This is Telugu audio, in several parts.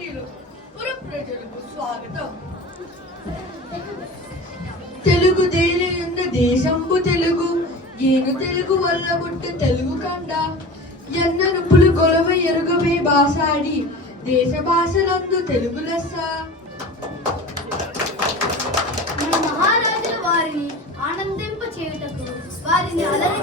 తెలుగు దేని ప్రజలకు స్వాగతం. తెలుగు దేశంబు తెలుగు గీను తెలుగు వల్ల పుట్టు తెలుగు కండ. ఎన్న నుప్పులు గొలవ ఎరుగవే బాసాడి దేశ భాషలందు తెలుగు లెస్స. మహారాజుల వారిని ఆనందింప చేయుటకు వారిని అలరి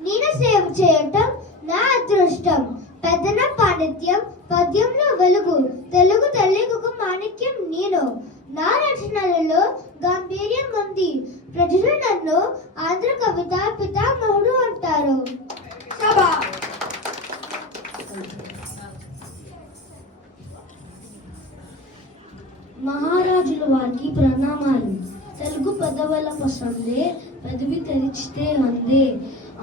నేను సేవ చేయటం నా అదృష్టం. పెద్దన పాండిత్యం పద్యంలో వెలుగు. తెలుగు తల్లికి ఒక మాణిక్యం నేను. నా రచనలలో గాంభీర్యం ఉంది. ప్రజలు నన్ను ఆంధ్ర కవిత పితామహుడు అంటారు. మహారాజుల వారికి ప్రణామాలు. తెలుగు పెదవుల పసందే పెదవి తెరిచితే అందే.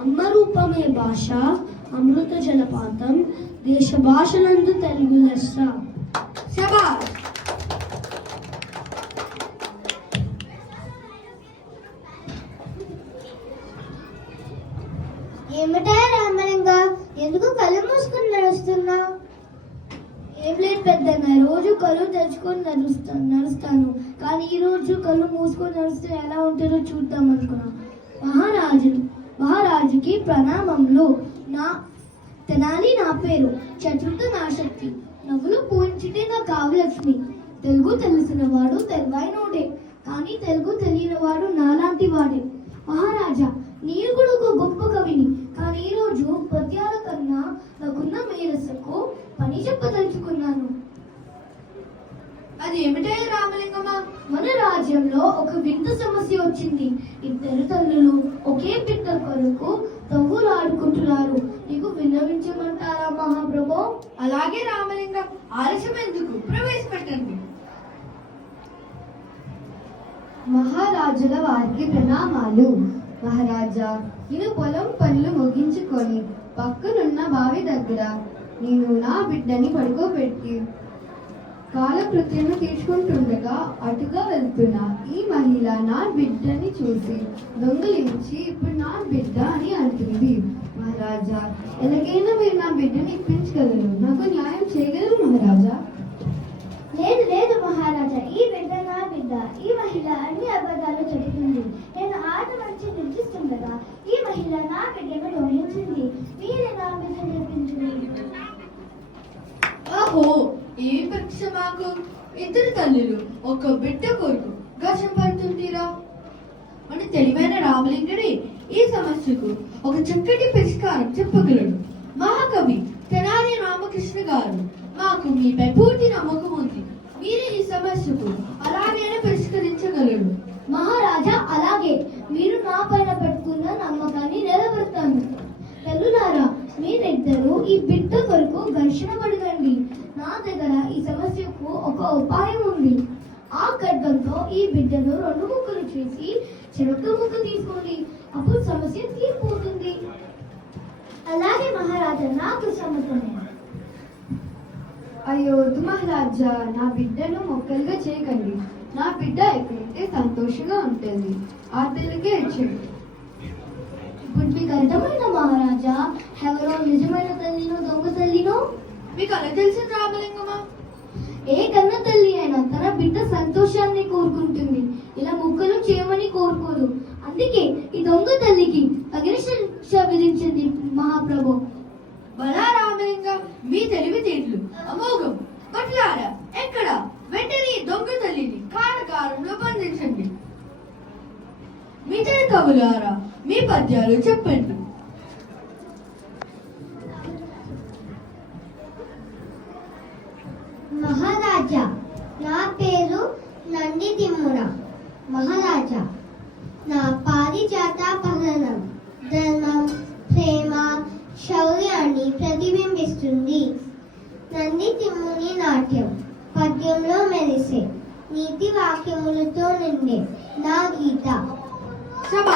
అమ్మ రూపమే భాష అమృత జలపాతం దేశ భాషలందు తెలుగు లెస్స సభా ఏమిటా రామలింగ? ఎందుకు కళ్ళు మూసుకుని నడుస్తున్నావు ఏం లేదు పెద్దన్న రోజు కళ్ళు తెచ్చుకొని నడుస్తాను నడుస్తాను. కానీ ఈ రోజు కళ్ళు మూసుకొని నడుస్తే ఎలా ఉంటుందో చూద్దాం అనుకున్నా. మహారాజు మహారాజుకి ప్రణామములు నా తెనాలి నా పేరు చతుర్థ నా శక్తి నవ్వులు పూయించితే నా కావ్యలక్ష్మి. తెలుగు తెలిసిన వాడు తెలివైనోడే కానీ తెలుగు తెలియని వాడు నాలాంటి వాడే మహారాజా నేను కూడా ఒక గొప్ప కవిని కానీ ఈ రోజు పద్యాల కన్నా నాకున్న మేరసకు పని చెప్పదలుచుకున్నాను. అది ఏమిటే రామలింగమా? మన రాజ్యంలో ఒక వింత సమస్య వచ్చింది. ఇద్దరు తల్లులు ఒకే బిడ్డ కొరకు తవ్వులాడుకుంటున్నారు నీకు విన్నవించమంటారా మహాప్రభు? అలాగే రామలింగం ఆలస్యం ఎందుకు? ప్రవేశపెట్టండి. మహారాజుల వారికి ప్రణామాలు. మహారాజా నేను పొలం పనులు ముగించుకొని పక్కనున్న బావి దగ్గర నేను నా బిడ్డని పడుకోబెట్టి కాలకృత్యము తీర్చుకుంటుండగా అటుగా వెళ్తున్న ఈ మహిళ నా బిడ్డని చూసి దొంగలించి ఇప్పుడు నా బిడ్డ అని అంటుంది. మహారాజా ఎలాగైనా మీరు నా బిడ్డని ఇప్పించగలరు. నాకు న్యాయం చేయగలరు మహారాజా? లేదు లేదు మహారాజా. ఈ బిడ్డ నా బిడ్డ. ఈ మహిళ అన్ని అబద్ధాలు చెబుతుంది నేను ఆట మంచి నిర్దిస్తుండగా ఈ మహిళ నా బిడ్డను దొంగిలించింది మీరే నా బిడ్డ నిర్పించింది ఓహో ఈ పరీక్ష మాకు ఇద్దరు తల్లులు ఒక బిడ్డ కొరకు ఘర్షణ పడుతుందిరా మన తెలివైన రామలింగుడి ఈ సమస్యకు ఒక చక్కటి పరిష్కారం చెప్పగలడు. మహాకవి తెనాలి రామకృష్ణ గారు మాకు మీపై పూర్తి నమ్మకం ఉంది. మీరు ఈ సమస్యకు అలాగైనా పరిష్కరించగలరు. మహారాజా అలాగే. మీరు నా పైన పెట్టుకున్న నమ్మకాన్ని నిలబెడతాను. తల్లులారా మీరిద్దరూ ఈ బిడ్డ కొరకు ఘర్షణ పడగండి. సమస్యకు ఒక ఉపాయం ఉంది. ఆ ఖడ్గంతో ఈ బిడ్డను రెండు ముక్కలు చేసి చెరొక్క ముక్క తీసుకోండి. అప్పుడు సమస్య తీరిపోతుంది. అలాగే మహారాజా నాకు సమ్మతమే. అయ్యో వద్దు మహారాజా. నా బిడ్డను మొక్కలుగా చేయకండి. నా బిడ్డ ఎక్కడైతే సంతోషంగా ఉంటుంది ఆ తల్లికే ఇచ్చేయండి. మీకు అర్థమైన మహారాజా? ఎవరో నిజమైన తల్లినో దొంగ తల్లినో? మీకు అలా తెలిసిన రామలింగమా? ఏ కన్న తల్లి అయినా తన బిడ్డ సంతోషాన్ని కోరుకుంటుంది. ఇలా ముక్కలు చేయమని కోరుకోదు. అందుకే ఈ దొంగ తల్లికి తగిన శిక్ష విధించింది మహాప్రభు. బలా మీ తెలివితేటలు. అమోఘం మహారాజా నా పేరు నంది తిమ్ముర మహారాజా నా పారిజాత పహరణం ధర్మం ప్రేమ శౌర్యాన్ని ప్రతిబింబిస్తుంది. నంది తిమ్ముని నాట్యం పద్యంలో మెరిసే నీతి వాక్యములతో నిండే నా గీత. సభ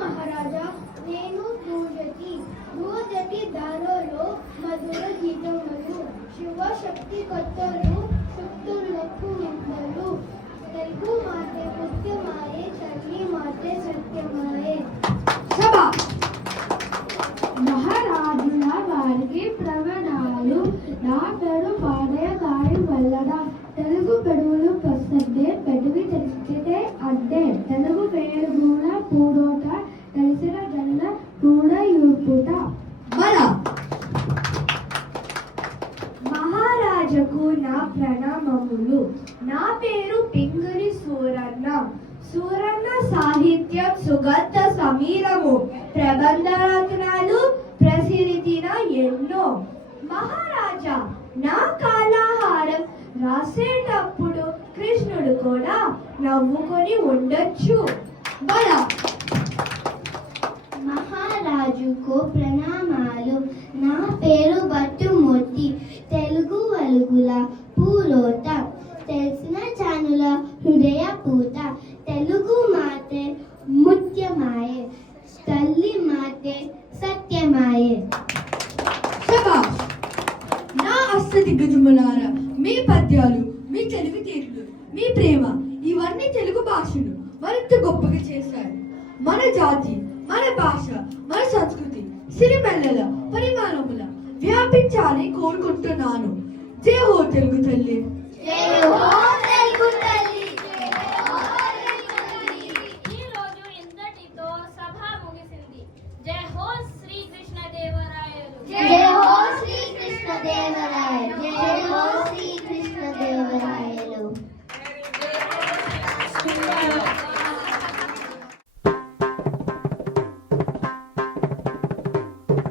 మహారాజా నేను దూజతి దూజతి దారోలో మధుర గీతములు శివశక్తి కొత్తలు శక్తులకు నిందలు తెలుగు మాతే ముత్యమాయే తల్లి మాతే సత్యమాయే సభ మహారాజుల వారికి ప్రవణాలు నా పేరు పాడయ గాయం వల్లడా తెలుగు పెడుగులు పసద్దే పెదవి తెలిసితే అడ్డే తెలుగు పేరు కూడా పూడోట తెలిసిన జల్ల కూడా యూపుట బల. మహారాజకు నా ప్రణామములు. నా పేరు పింగుని సూరన్న. సూరన్న సాహిత్యం సుగంధ సమీరము. ప్రబంధ రత్నాలు ప్రసిద్ధిన ఎన్నో. మహారాజా నా కాలాహారం రాసేటప్పుడు కృష్ణుడు కూడా నవ్వుకొని ఉండొచ్చు. బల. మహారాజుకు ప్రణామాలు నా పేరు బట్టుమూర్తి తెలుగు వలుగుల పూరోత తెలిసిన చానుల హృదయ పూత తెలుగు మాతే ముత్యమాయే తల్లి మాతే సత్యమాయే. నా అస్త దిగ్గజములారా మరింత గొప్పగా చేశాడు మన జాతి మన భాష మన సంస్కృతి సిరిమెల్లల పరిమాణముల వ్యాపించాలని కోరుకుంటున్నాను. జై హో తెలుగు తల్లి. జై హో తెలుగు తల్లి.